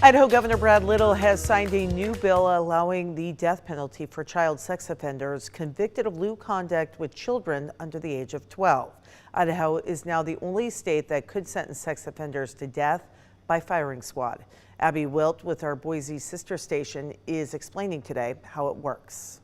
Idaho Governor Brad Little has signed a new bill allowing the death penalty for child sex offenders convicted of lewd conduct with children under the age of 12. Idaho is now the only state that could sentence sex offenders to death by firing squad. Abby Wilt with our Boise sister station is explaining today how it works.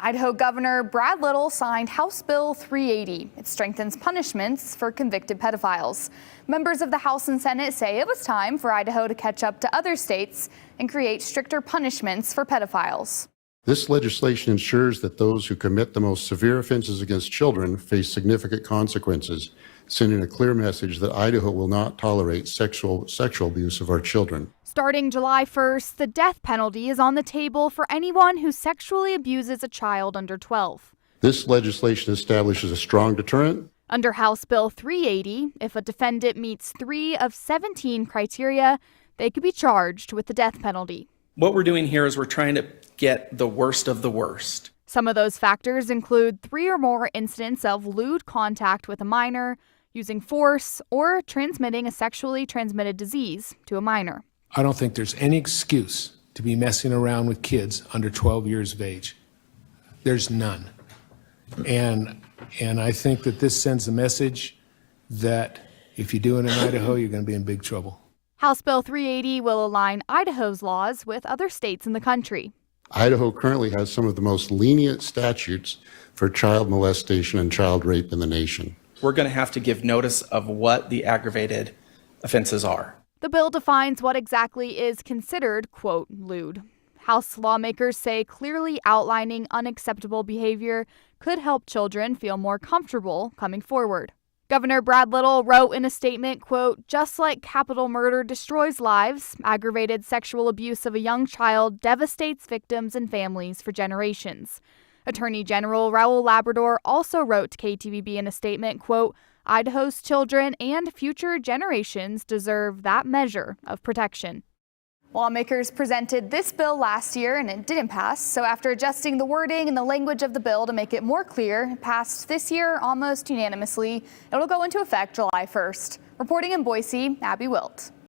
Idaho Governor Brad Little signed House Bill 380. It strengthens punishments for convicted pedophiles. Members of the House and Senate say it was time for Idaho to catch up to other states and create stricter punishments for pedophiles. This legislation ensures that those who commit the most severe offenses against children face significant consequences, sending a clear message that Idaho will not tolerate sexual abuse of our children. Starting July 1st, the death penalty is on the table for anyone who sexually abuses a child under 12. This legislation establishes a strong deterrent. Under House Bill 380, if a defendant meets 3 of 17 criteria, they could be charged with the death penalty. What we're doing here is we're trying to get the worst of the worst. Some of those factors include 3 or more incidents of lewd contact with a minor, using force, or transmitting a sexually transmitted disease to a minor. I don't think there's any excuse to be messing around with kids under 12 years of age. There's none. And I think that this sends a message that if you do it in Idaho, you're going to be in big trouble. House Bill 380 will align Idaho's laws with other states in the country. Idaho currently has some of the most lenient statutes for child molestation and child rape in the nation. We're going to have to give notice of what the aggravated offenses are. The bill defines what exactly is considered, quote, lewd. House lawmakers say clearly outlining unacceptable behavior could help children feel more comfortable coming forward. Governor Brad Little wrote in a statement, quote, just like capital murder destroys lives, aggravated sexual abuse of a young child devastates victims and families for generations. Attorney General Raul Labrador also wrote to KTVB in a statement, quote, Idaho's children and future generations deserve that measure of protection. Lawmakers presented this bill last year and it didn't pass, so after adjusting the wording and the language of the bill to make it more clear, it passed this year almost unanimously. It'll go into effect July 1st. Reporting in Boise, Abby Wilt.